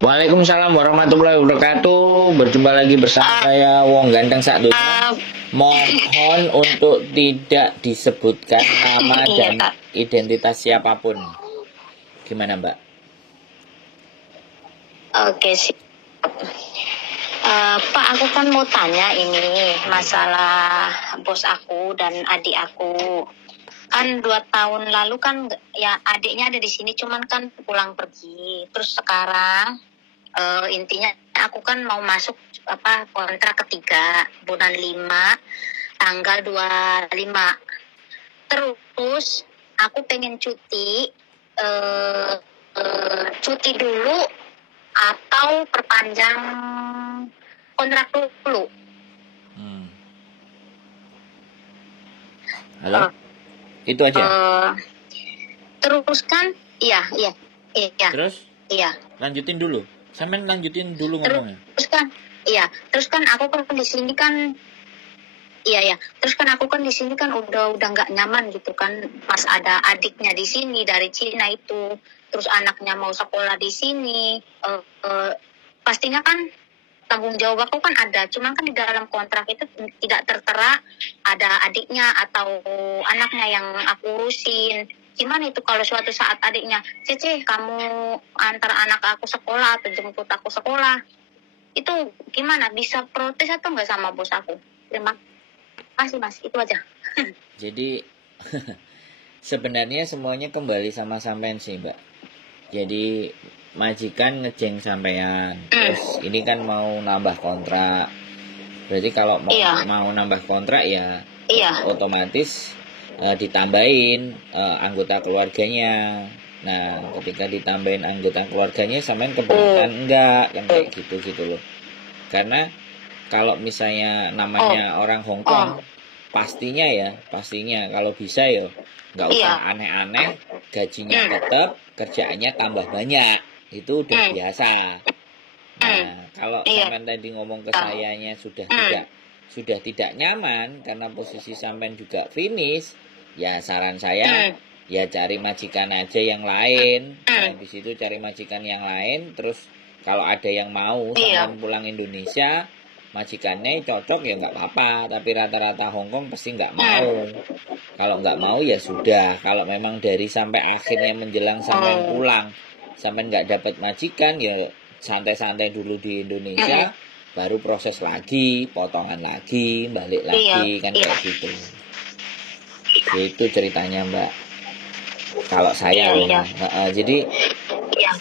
Waalaikumsalam warahmatullahi wabarakatuh. Berjumpa lagi bersama saya Wong Ganteng Sakdonya. Mohon untuk tidak disebutkan nama dan identitas siapapun. Gimana, Mbak? Oke sih. Pak, aku kan mau tanya ini masalah bos aku dan adik aku. Kan 2 tahun lalu kan ya adiknya ada di sini, cuman kan pulang pergi. Terus sekarang intinya aku kan mau masuk kontrak ketiga bulan 5 tanggal 25. Terus aku pengen cuti cuti dulu atau perpanjang kontrak dulu. Halo? Itu aja. Terus kan iya. Terus? Iya. Lanjutin dulu. Sampai lanjutin dulu ngomongnya. Terus kan aku kan di sini kan Terus kan aku kan di sini kan udah nggak nyaman gitu kan, pas ada adiknya di sini dari Cina itu, terus anaknya mau sekolah di sini, pastinya kan tanggung jawab aku kan ada, cuman kan di dalam kontrak itu tidak tertera ada adiknya atau anaknya yang aku urusin. Gimana itu kalau suatu saat adiknya, Cece kamu antar anak aku sekolah atau jemput aku sekolah, itu gimana, bisa protes atau nggak sama bos aku? Terima kasih Mas, itu aja. Jadi sebenarnya semuanya kembali sama sampean sih, Mbak. Jadi majikan ngejeng sampean. Terus ini kan mau nambah kontrak. Berarti kalau mau nambah kontrak ya otomatis ditambahin anggota keluarganya. Nah, ketika ditambahin anggota keluarganya sampean keberatan enggak kan kayak gitu loh. Karena kalau misalnya namanya orang Hong Kong, pastinya kalau bisa ya nggak usah aneh-aneh, gajinya tetap, kerjaannya tambah banyak, itu udah biasa. Nah, kalau sampean tadi ngomong ke sayanya sudah tidak nyaman karena posisi sampean juga finish, ya saran saya ya cari majikan aja yang lain. Habis itu cari majikan yang lain, terus kalau ada yang mau sampean pulang Indonesia, majikannya cocok ya nggak apa-apa, tapi rata-rata Hongkong pasti nggak mau. Kalau nggak mau ya sudah. Kalau memang dari sampai akhirnya menjelang sampai pulang sampai nggak dapat majikan, ya santai-santai dulu di Indonesia, baru proses lagi, potongan lagi, balik lagi, kan kayak gitu. Itu ceritanya, Mbak. Kalau saya jadi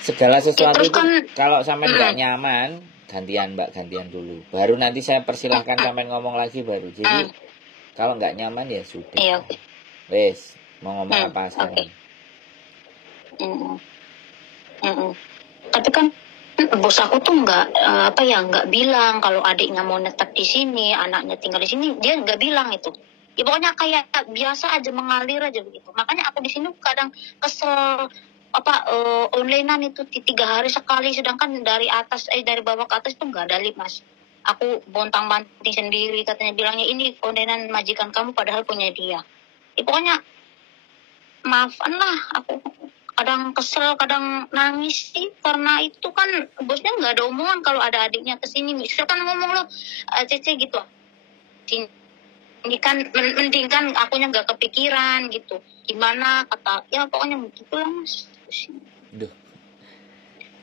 segala sesuatu itu kalau sampai nggak nyaman, gantian dulu, baru nanti saya persilahkan sampai ngomong lagi baru. Jadi kalau nggak nyaman ya sudah. Wes, mau ngomong apa sekarang? Tapi kan bos aku tuh nggak bilang kalau adiknya mau netap di sini, anaknya tinggal di sini, dia nggak bilang itu. Ya pokoknya kayak biasa aja, mengalir aja begitu. Makanya aku di sini kadang kesel, onlinean itu 3 hari sekali, sedangkan dari bawah ke atas itu nggak ada lift Mas. Aku bontang-banting sendiri, katanya bilangnya ini onlinean majikan kamu padahal punya dia. Ya pokoknya maafan lah, aku kadang kesel, kadang nangis sih, karena itu kan bosnya nggak ada omongan kalau ada adiknya kesini. Misalkan ngomong lo, Cece gitu, ini kan mending kan akunya nggak kepikiran gitu. Gimana kata, ya pokoknya begitulah Mas. Duh.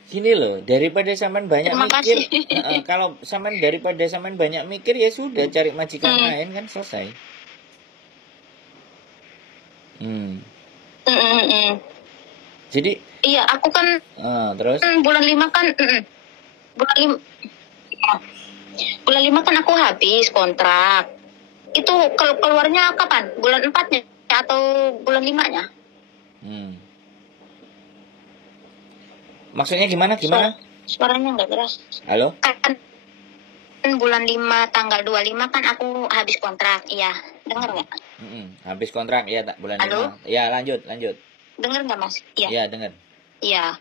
Gini loh, daripada sampean banyak mikir, kalau sampean daripada sampean banyak mikir ya sudah cari majikan lain kan selesai. Jadi aku kan terus bulan 5 kan bulan 5 kan aku habis kontrak. Itu keluarnya kapan? Bulan 4-nya atau bulan 5-nya? Maksudnya gimana? Suaranya nggak keras. Halo? Kan bulan 5 tanggal 25 kan aku habis kontrak. Iya, dengar nggak? Habis kontrak ya, bulan 5. Ya, lanjut. Dengar nggak Mas? Iya, dengar. Iya.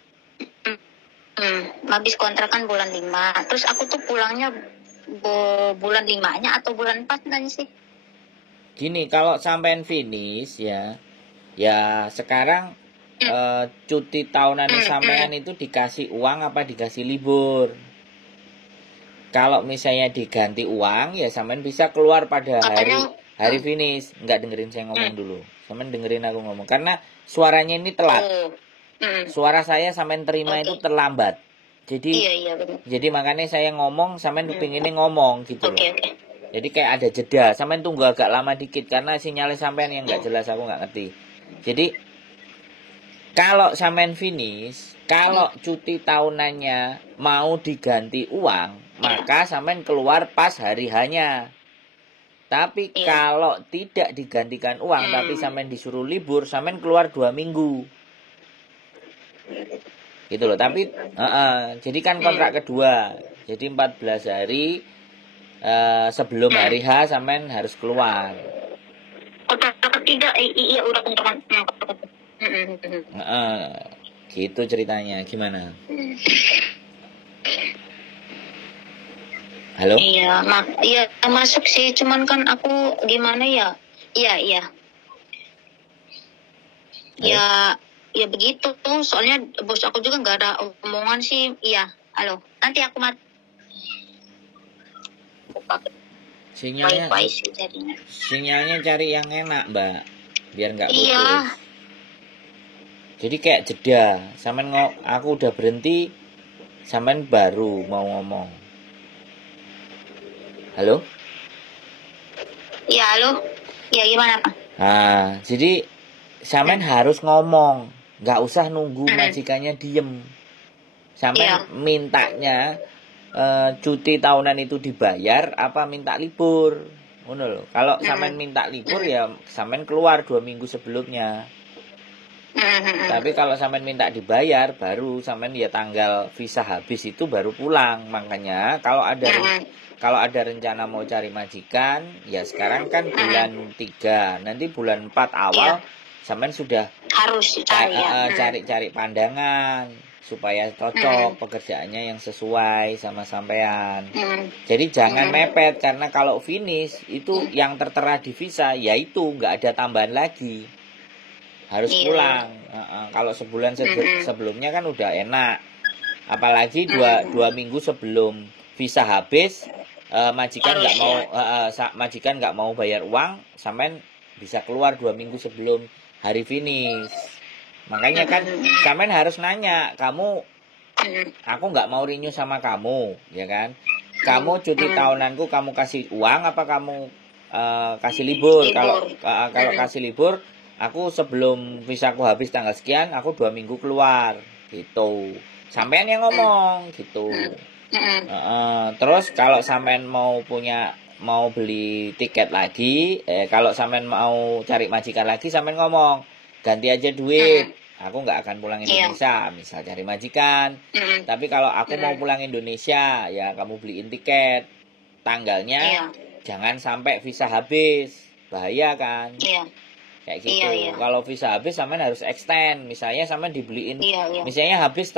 Habis kontrak kan bulan 5. Terus aku tuh pulangnya bulan 5-nya atau bulan 4 nanti sih? Gini, kalau sampean finish ya sekarang cuti tahunan sampean itu dikasih uang apa dikasih libur. Kalau misalnya diganti uang ya sampean bisa keluar pada hari finish. Enggak dengerin saya ngomong dulu. Sampean dengerin aku ngomong karena suaranya ini telat. Suara saya sampean terima itu terlambat. Jadi jadi makanya saya ngomong sampean kepinginnya ngomong gitu loh. Jadi kayak ada jeda, sampean tunggu agak lama dikit karena sinyalnya sampean yang enggak jelas, aku enggak ngerti. Jadi kalau sampean finish, kalau cuti tahunannya mau diganti uang, maka sampean keluar pas hari hanya. Tapi kalau tidak digantikan uang, tapi sampean disuruh libur, sampean keluar 2 minggu. Gitu loh. Tapi jadi kan kontrak kedua. Jadi 14 hari sebelum hari H sampean harus keluar. Kontrak ketiga iya udah kontrak. Gitu ceritanya. Gimana? Halo? Iya, masuk sih, cuman kan aku gimana ya? Iya. Ya begitu tuh, soalnya bos aku juga nggak ada omongan sih. Iya, halo. Nanti aku sinyalnya cari yang enak, Mbak, biar nggak putus. Iya. Jadi kayak jeda. Sampean aku udah berhenti, sampean baru mau ngomong. Halo? Iya, halo. Iya, gimana, Pak? Jadi sampean harus ngomong. Nggak usah nunggu majikannya diem. Sampean mintanya cuti tahunan itu dibayar apa minta libur. Ngono lho. Kalau sampean minta libur ya sampean keluar 2 minggu sebelumnya. Tapi kalau sampean minta dibayar baru sampean ya tanggal visa habis itu baru pulang. Makanya kalau ada rencana mau cari majikan ya sekarang kan bulan 3, nanti bulan 4 awal sampean sudah harus cari pandangan supaya cocok pekerjaannya yang sesuai sama sampean. Jadi jangan mepet karena kalau finish itu yang tertera di visa yaitu nggak ada tambahan lagi. Harus pulang. Kalau sebulan sebelumnya kan udah enak. Apalagi 2 minggu sebelum visa habis majikan nggak mau bayar uang, sampean bisa keluar 2 minggu sebelum hari finish. Makanya kan sampean harus nanya, aku nggak mau renew sama kamu, ya kan? Kamu cuti tahunanku kamu kasih uang apa kamu kasih libur? Kalau kasih libur, aku sebelum visaku habis tanggal sekian, aku 2 minggu keluar, gitu. Sampean yang ngomong, gitu. Terus kalau sampean mau beli tiket lagi, kalau sampean mau cari majikan lagi, sampean ngomong ganti aja duit, aku nggak akan pulang Indonesia, misal cari majikan. Tapi kalau aku mau pulang Indonesia, ya kamu beliin tiket, tanggalnya jangan sampai visa habis, bahaya kan? Kayak gitu. Kalau visa habis sampean harus extend, misalnya sampean dibeliin, misalnya habis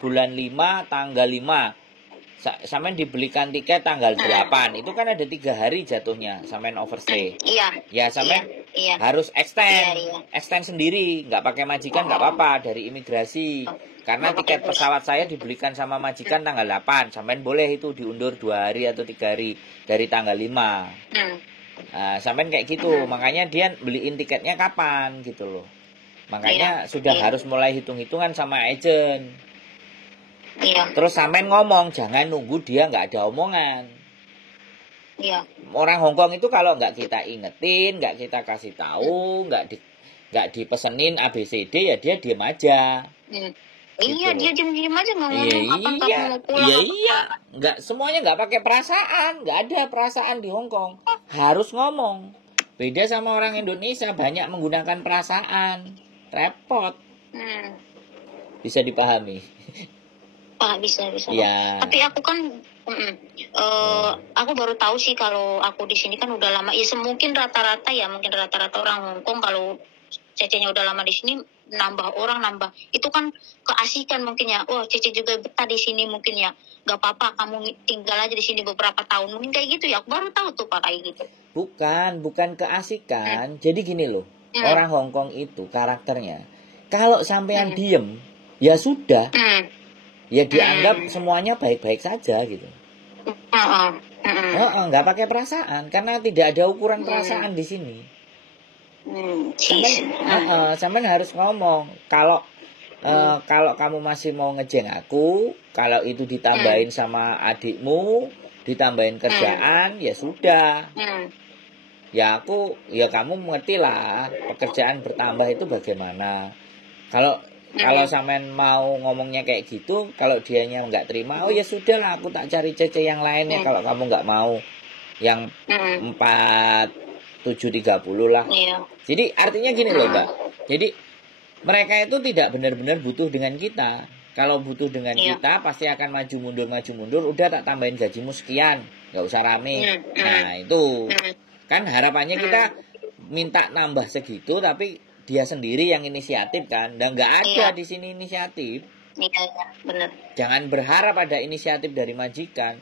bulan 5 tanggal 5. Sampean dibelikan tiket tanggal 8, itu kan ada 3 hari jatuhnya sampean overstay. Ya sampean harus extend sendiri, nggak pakai majikan nggak apa-apa dari imigrasi. Karena tiket pesawat saya dibelikan sama majikan tanggal 8, sampean boleh itu diundur 2 hari atau 3 hari dari tanggal 5. Sampean kayak gitu, makanya dia beliin tiketnya kapan gitu loh. Makanya sudah harus mulai hitung-hitungan sama agent. Terus sampean ngomong, jangan nunggu dia nggak ada omongan. Orang Hongkong itu kalau nggak kita ingetin, nggak kita kasih tahu, nggak dipesenin ABCD ya dia diem aja. Gitu. Dia diem aja nggak ngomong kapan kamu mau pulang. Nggak semuanya nggak pakai perasaan, nggak ada perasaan di Hongkong. Harus ngomong. Beda sama orang Indonesia, banyak menggunakan perasaan, repot. Bisa dipahami. Bisa. Ya. Tapi aku kan, aku baru tahu sih kalau aku di sini kan udah lama. Ya mungkin rata-rata orang Hongkong kalau Cecenya udah lama di sini nambah itu kan keasikan mungkin ya. Cece juga betah di sini mungkin ya. Gak apa-apa kamu tinggal aja di sini beberapa tahun mungkin kayak gitu ya. Aku baru tahu tuh Pak kayak gitu. Bukan keasikan. Jadi gini loh, orang Hongkong itu karakternya. Kalau sampean diem, ya sudah. Ya dianggap semuanya baik-baik saja gitu. Nggak pakai perasaan karena tidak ada ukuran perasaan di sini. Sampean harus ngomong kalau kamu masih mau ngejeng aku, kalau itu ditambahin sama adikmu, ditambahin kerjaan, ya sudah. Ya kamu mengerti lah pekerjaan bertambah itu bagaimana. Kalau sampean mau ngomongnya kayak gitu, kalau dianya nggak terima, oh ya sudah lah, aku tak cari cece yang lainnya. Kalau kamu nggak mau yang 4730 lah. Jadi artinya gini loh Mbak. Jadi mereka itu tidak benar-benar butuh dengan kita. Kalau butuh dengan kita pasti akan maju mundur. Udah tak tambahin gajimu sekian, nggak usah rame. Nah itu kan harapannya kita minta nambah segitu, tapi dia sendiri yang inisiatif kan, dan nggak ada di sini inisiatif. Benar. Jangan berharap ada inisiatif dari majikan,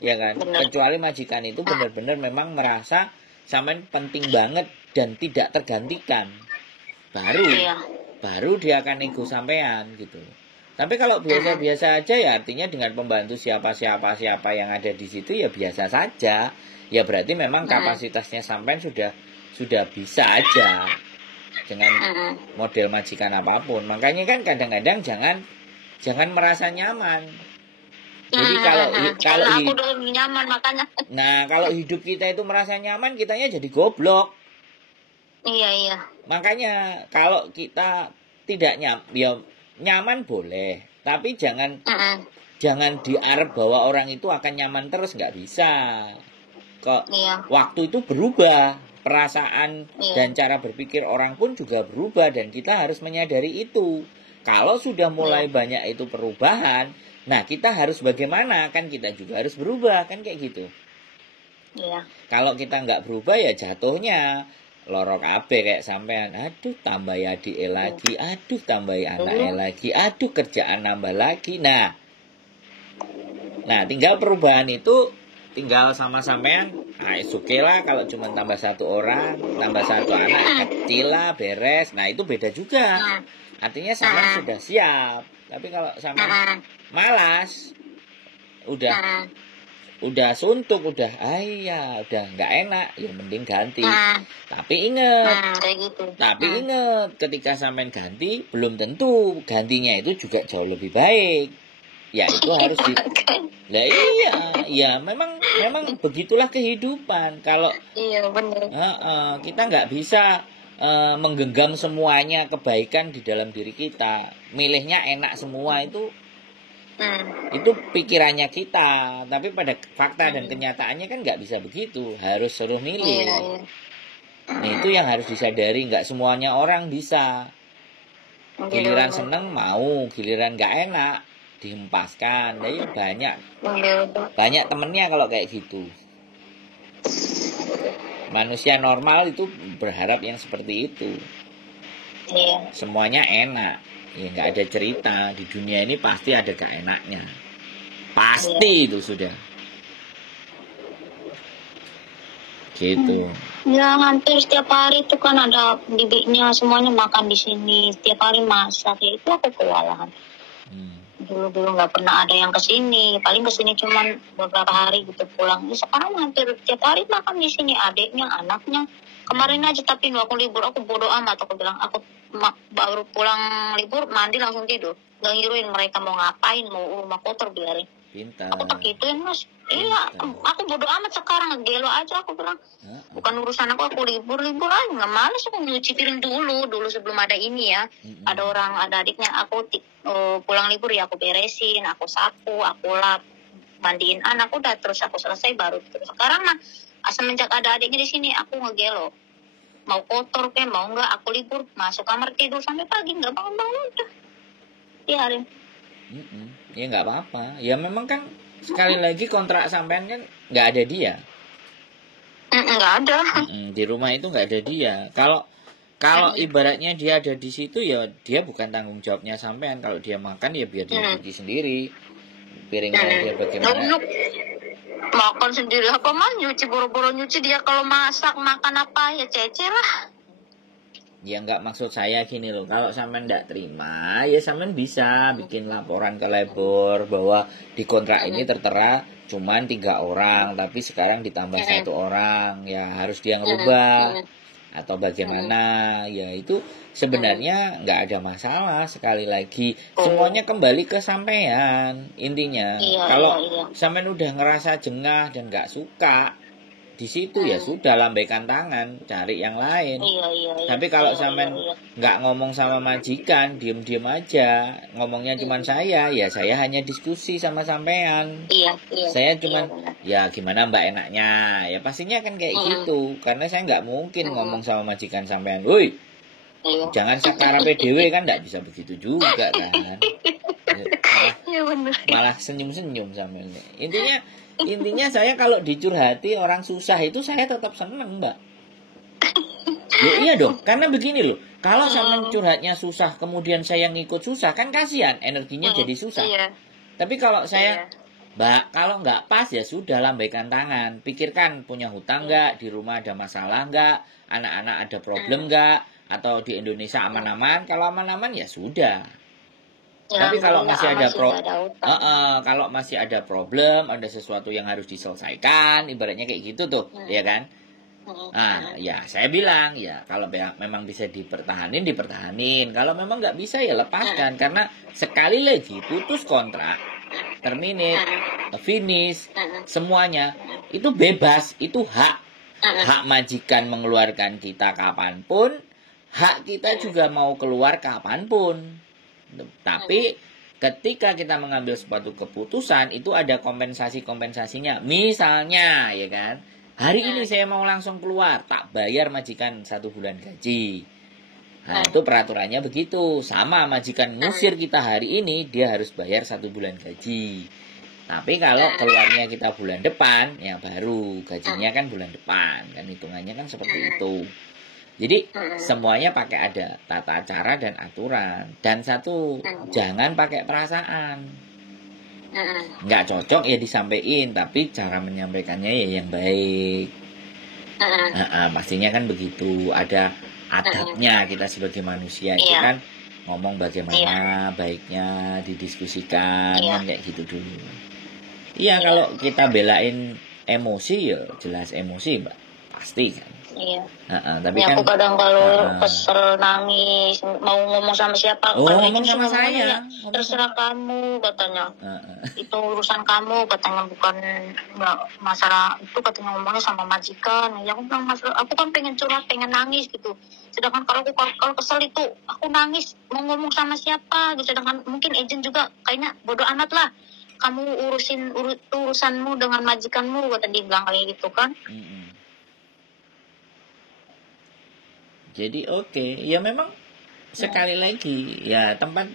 ya kan? Bener. Kecuali majikan itu benar-benar memang merasa sampean penting banget dan tidak tergantikan, baru dia akan nego sampean gitu. Tapi kalau biasa-biasa aja ya artinya dengan pembantu siapa yang ada di situ ya biasa saja. Ya berarti memang kapasitasnya sampean sudah bisa aja dengan model majikan apapun. Makanya kan kadang-kadang jangan merasa nyaman. Jadi kalau aku udah nyaman makanya. Nah, kalau hidup kita itu merasa nyaman, kitanya jadi goblok. Iya. Makanya kalau kita tidak nyaman boleh, tapi jangan diarep bahwa orang itu akan nyaman terus, nggak bisa. Waktu itu berubah, perasaan dan cara berpikir orang pun juga berubah, dan kita harus menyadari itu. Kalau sudah mulai banyak itu perubahan, nah kita harus bagaimana? Kan kita juga harus berubah, kan kayak gitu. Kalau kita nggak berubah ya jatuhnya lorok kabeh kayak sampean. Aduh tambah adik lagi, aduh tambah anaknya lagi, aduh kerjaan nambah lagi. Nah tinggal perubahan itu tinggal sama sampean. Nah, oke lah kalau cuma tambah satu orang, tambah satu anak kecil lah, beres. Nah, itu beda juga. Artinya sampean sudah siap. Tapi kalau sampean malas, udah suntuk, udah nggak enak, ya mending ganti. Tapi ingat, ketika sampean ganti, belum tentu gantinya itu juga jauh lebih baik. Ya itu harus lah iya memang begitulah kehidupan. Kalau kita nggak bisa menggenggam semuanya kebaikan di dalam diri kita, milihnya enak semua itu pikirannya kita, tapi pada fakta dan kenyataannya kan nggak bisa begitu, harus suruh milih. Nah itu yang harus disadari, nggak semuanya orang bisa. Giliran seneng mau, giliran nggak enak dihempaskan. Nah, banyak temennya kalau kayak gitu. Manusia normal itu berharap yang seperti itu. Semuanya enak. Ya nggak ada cerita di dunia ini, pasti ada gak enaknya. Pasti itu sudah. Gitu. Ya hampir setiap hari itu kan ada bibitnya, semuanya makan di sini. Setiap hari masak, ya itu aku kewalahan. Dulu nggak pernah ada yang kesini, paling kesini cuman beberapa hari gitu pulang. Sekarang hampir tiap hari makan di sini, adiknya, anaknya. Kemarin aja tapi waktu libur aku bodo amat, aku bilang aku baru pulang libur mandi langsung tidur, nggak ngiruin mereka mau ngapain, mau rumah kotor biarin. Pintar. Aku tak gituin mas. Iya, aku bodo amat sekarang, gelo aja aku bilang. Bukan urusan aku libur aja, nggak males aku nyuci piring dulu sebelum ada ini ya. Ada adiknya, aku pulang libur ya aku beresin, aku sapu, aku lap, mandiin anak, udah terus aku selesai baru terus. Sekarang mah semenjak ada adiknya di sini aku ngegelo. Mau kotor kayak mau enggak, aku libur masuk kamar tidur sampai pagi, nggak bangun udah. Biarin. Ya nggak apa-apa. Ya memang kan sekali lagi kontrak sampean kan nggak ada dia. Nggak ada. Di rumah itu nggak ada dia. Kalau ibaratnya dia ada di situ ya dia bukan tanggung jawabnya sampean. Kalau dia makan ya biar dia cuci sendiri. Piringnya dia bagaimana. Makan sendiri apa mah, nyuci boro-boro nyuci, dia kalau masak makan apa ya cece lah. Ya nggak, maksud saya gini loh, kalau sampean nggak terima, ya sampean bisa bikin laporan ke labor bahwa di kontrak ini tertera cuman 3 orang, tapi sekarang ditambah 1 orang, ya harus dia ngerubah atau bagaimana. Ya itu sebenarnya nggak ada masalah. Sekali lagi semuanya kembali ke sampean intinya. Kalau sampean udah ngerasa jengah dan nggak suka di situ, ya sudah, lambaikan tangan, cari yang lain. Tapi kalau sampean nggak ngomong sama majikan, diem-diem aja, ngomongnya cuman saya, ya saya hanya diskusi sama sampean. Saya cuman, ya gimana mbak enaknya, ya pastinya kan kayak gitu. Karena saya nggak mungkin ngomong sama majikan sampean, woi, jangan sekarang PDW, kan nggak bisa begitu juga kan. Malah senyum-senyum sampean. Intinya saya kalau dicurhati orang susah itu saya tetap seneng, mbak. Ya iya dong, karena begini loh, kalau sampean curhatnya susah kemudian saya ngikut susah, kan kasihan, energinya jadi susah. Tapi kalau saya, mbak, kalau nggak pas ya sudah, lambaikan tangan, pikirkan punya hutang nggak, di rumah ada masalah nggak, anak-anak ada problem nggak, atau di Indonesia aman-aman. Kalau aman-aman ya sudah. Tapi kalau masih ada kalau masih ada problem, ada sesuatu yang harus diselesaikan, ibaratnya kayak gitu tuh, ya kan? Nah, ya saya bilang, ya kalau memang bisa dipertahanin, dipertahanin. Kalau memang nggak bisa, ya lepaskan. Karena sekali lagi, putus kontrak, terminate, finish, semuanya itu bebas, itu hak. Hak majikan mengeluarkan kita kapanpun, hak kita juga mau keluar kapanpun. Tapi ketika kita mengambil suatu keputusan, itu ada kompensasinya. Misalnya, ya kan, hari ini saya mau langsung keluar, tak bayar majikan 1 bulan gaji. Nah, itu peraturannya begitu. Sama, majikan ngusir kita hari ini, dia harus bayar 1 bulan gaji. Tapi kalau keluarnya kita bulan depan, ya baru gajinya kan bulan depan, kan hitungannya kan seperti itu. Jadi semuanya pakai ada tata cara dan aturan. Dan satu, jangan pakai perasaan. Nggak cocok ya disampaikan, tapi cara menyampaikannya ya yang baik. Pastinya kan begitu. Ada adabnya kita sebagai manusia itu kan ngomong bagaimana baiknya, didiskusikan kan kayak gitu dulu. Iya, kalau kita belain emosi, ya jelas emosi, mbak, pasti kan. Tapi ya, kan aku kadang kalau kesel, nangis, mau ngomong sama siapa, kalau ngomong sama saya, terserah kamu katanya. Itu urusan kamu katanya, bukan masalah itu, katanya ngomongnya sama majikan. Ya aku bilang, masalah aku kan pengen curhat, pengen nangis gitu. Sedangkan kalau kesel itu aku nangis, mau ngomong sama siapa gitu. Sedangkan mungkin agent juga kayaknya bodoh amat lah, kamu urusanmu dengan majikanmu, kata dia bilang kayak gitu kan. Jadi ya memang sekali lagi, ya tempat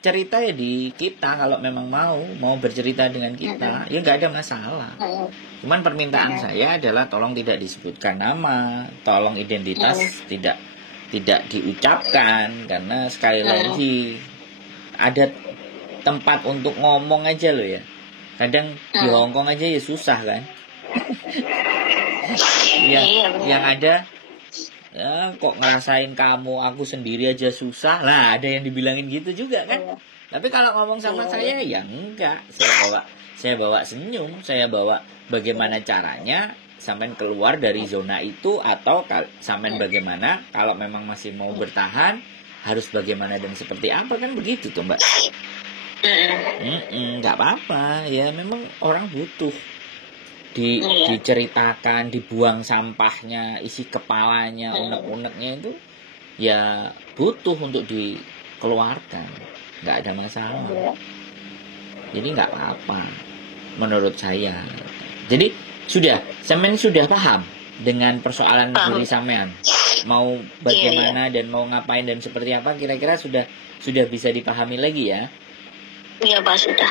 cerita ya di kita. Kalau memang mau bercerita dengan kita, ya nggak ada masalah. Cuman permintaan saya adalah tolong tidak disebutkan nama, tolong identitas tidak diucapkan, karena sekali lagi ada tempat untuk ngomong aja loh ya. Kadang di Hongkong aja ya susah kan. Yang ada, ya, kok ngerasain kamu, aku sendiri aja susah lah, ada yang dibilangin gitu juga kan. Tapi kalau ngomong sama saya, ya enggak, saya bawa senyum, saya bawa bagaimana caranya sampean keluar dari zona itu, atau sampean bagaimana kalau memang masih mau bertahan, harus bagaimana dan seperti apa, kan begitu tuh, mbak. Nggak apa-apa, ya memang orang butuh diceritakan, dibuang sampahnya, isi kepalanya, unek-uneknya itu ya butuh untuk dikeluarkan, nggak ada masalah. Jadi nggak apa-apa menurut saya. Jadi sampean sudah paham dengan persoalan diri sampean, mau bagaimana dan mau ngapain dan seperti apa, kira-kira sudah bisa dipahami lagi ya. Iya, Pak, sudah.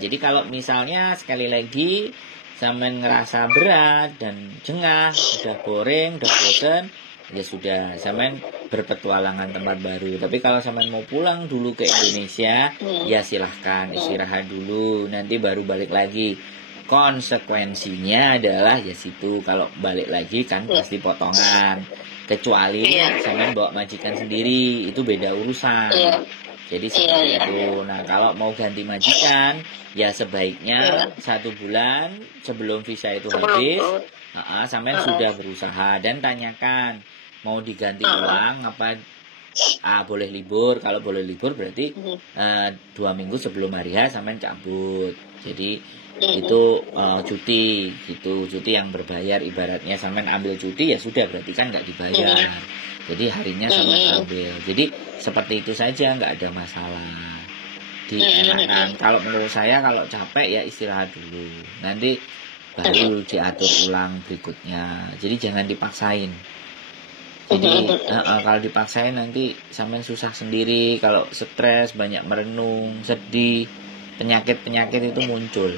Jadi kalau misalnya sekali lagi sampean ngerasa berat dan jengah, udah boring, udah bosan, ya sudah, sampean berpetualangan tempat baru. Tapi kalau sampean mau pulang dulu ke Indonesia, ya silahkan istirahat dulu, nanti baru balik lagi. Konsekuensinya adalah ya situ, kalau balik lagi kan pasti potongan. Kecuali sampean bawa majikan sendiri, itu beda urusan. Jadi seperti itu. Nah, kalau mau ganti majikan, ya sebaiknya 1 bulan sebelum visa itu habis, sampean sudah berusaha dan tanyakan mau diganti ulang apa. Boleh libur. Kalau boleh libur berarti 2 minggu sebelum hari H sampean cabut. Jadi itu cuti gitu, cuti yang berbayar. Ibaratnya sampean ambil cuti ya sudah, berarti kan nggak dibayar. Jadi harinya sampean ambil. Jadi seperti itu saja, nggak ada masalah. Dienakan. Kalau menurut saya kalau capek ya istirahat dulu. Nanti baru diatur ulang berikutnya. Jadi jangan dipaksain. Jadi kalau dipaksain nanti sampean susah sendiri. Kalau stres, banyak merenung, sedih, penyakit-penyakit itu muncul.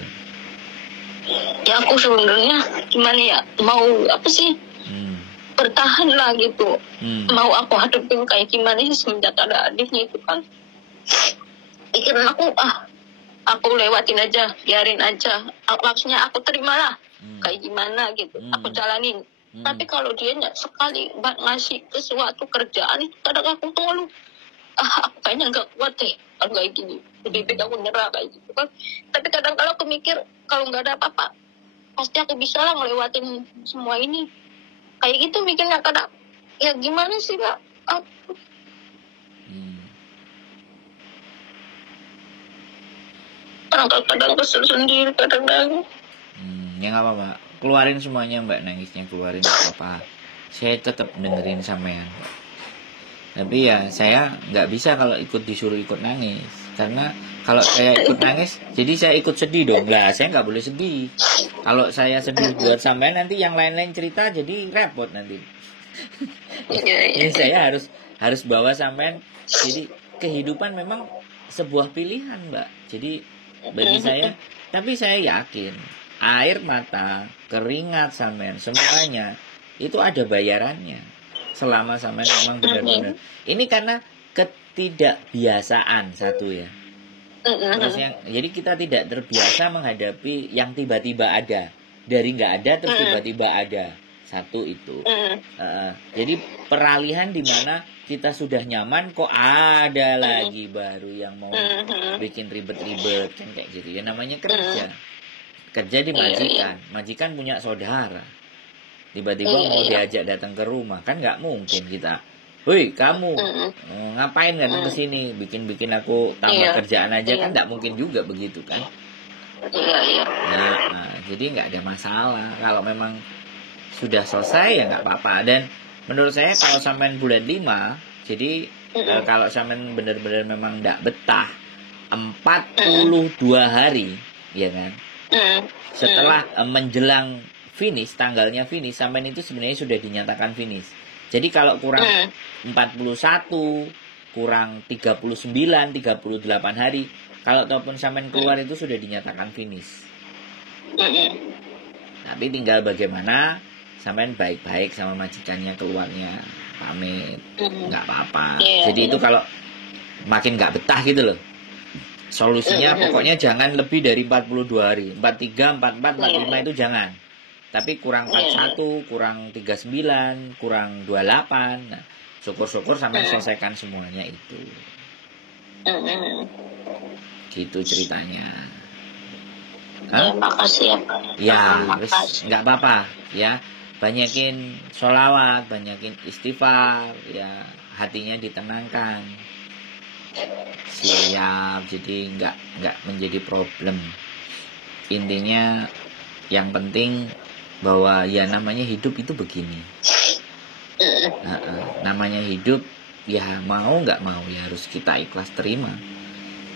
Ya aku sebenarnya gimana ya, mau apa sih, bertahan lah gitu. Mau aku hadapin kayak gimana sih semenjak ada adiknya itu kan. Pikiran aku lewatin aja, biarin aja. Maksudnya aku terimalah kayak gimana gitu, aku jalanin. Tapi kalau dia sekali ngasih sesuatu kerjaan itu kadang aku tuh aku kayaknya nggak kuat deh kalau kayak gini. Lebih baik aku nyerah kayak gitu kan. Tapi kadang kalau aku mikir kalau nggak ada apa-apa pasti aku bisa lah ngelewatin semua ini. Kayak gitu mikirnya kadang. Ya gimana sih Kak? Kadang kesel sendiri kadang. Ya nggak apa-apa. Keluarin semuanya Mbak, nangisnya keluarin apa. Saya tetap dengerin sampean. Tapi ya saya nggak bisa kalau disuruh ikut nangis. Karena kalau saya ikut nangis, jadi saya ikut sedih dong. Lah saya nggak boleh sedih. Kalau saya sedih buat sampean, nanti yang lain-lain cerita jadi repot nanti. Jadi saya harus bawa sampean. Jadi kehidupan memang sebuah pilihan Mbak. Jadi bagi saya, tapi saya yakin air mata, keringat sampean, semuanya itu ada bayarannya. Selama sampean memang benar-benar. Ini karena ketidakbiasaan satu ya. Terus jadi kita tidak terbiasa menghadapi yang tiba-tiba ada. Dari nggak ada terus tiba-tiba ada. Satu itu. Jadi peralihan di mana kita sudah nyaman kok ada lagi baru yang mau bikin ribet-ribet kan kayak gitu ya, namanya kerja di majikan punya saudara, tiba-tiba mau diajak datang ke rumah kan nggak mungkin kita, woi kamu ngapain datang ke sini, bikin aku tambah kerjaan aja kan nggak mungkin juga begitu kan. Jadi nggak ada masalah kalau memang sudah selesai ya nggak apa-apa. Dan menurut saya kalau sampean bulan 5, jadi kalau sampean benar-benar memang nggak betah 42 hari ya kan, setelah menjelang finish, tanggalnya finish, sampean itu sebenarnya sudah dinyatakan finish. Jadi kalau kurang 41, kurang 39, 38 hari, kalau ataupun sampean keluar itu sudah dinyatakan finish. Tapi tinggal bagaimana sampean baik-baik sama majikannya, keluarnya pamit, nggak apa-apa. Jadi itu kalau makin nggak betah gitu loh. Solusinya pokoknya jangan lebih dari 42 hari. 43, 44, 45 itu jangan. Tapi kurang 41, kurang 39, kurang 28. Nah, syukur-syukur sampai selesaikan semuanya itu. Gitu ceritanya. Ya, makasih ya Pak. Ya, nggak apa-apa ya. Banyakin sholawat, banyakin istighfar, ya hatinya ditenangkan. Siap, jadi nggak menjadi problem. Intinya yang penting bahwa ya namanya hidup itu begini. Namanya hidup ya mau nggak mau ya harus kita ikhlas terima.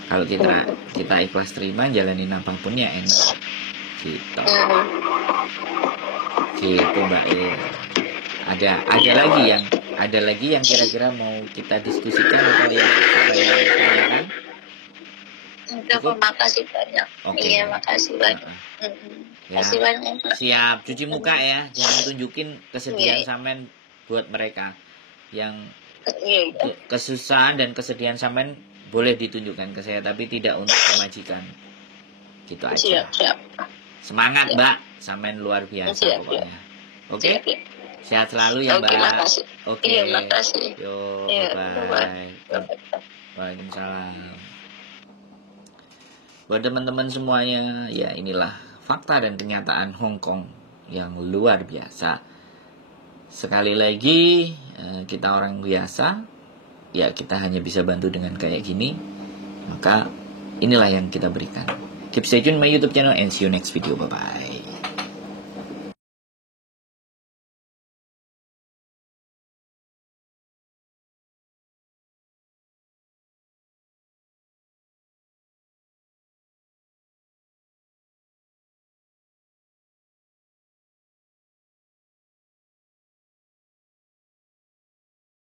Kalau kita ikhlas terima, jalanin apapun ya enak. Gitu Mbak. Ada lagi yang kira-kira mau kita diskusikan atau yang tanyakan? Terima kasih banyak. Okay. Iya, makasih banyak. Makasih banyak. Siap, cuci muka ya. Jangan tunjukin kesedihan sampean buat mereka. Yang kesusahan dan kesedihan sampean boleh ditunjukkan ke saya, tapi tidak untuk majikan. Gitu aja. Siap. Semangat, Mbak. Sampean luar biasa pokoknya. Oke? Sehat selalu ya, Oke, Mbak. makasih. Oke. Iya, makasih. Yo, Iya, bye-bye. Waalaikumsalam. Buat teman-teman semuanya, ya inilah fakta dan kenyataan Hong Kong yang luar biasa. Sekali lagi, kita orang biasa, ya kita hanya bisa bantu dengan kayak gini. Maka inilah yang kita berikan. Keep stay tune my YouTube channel and see you next video. Bye-bye.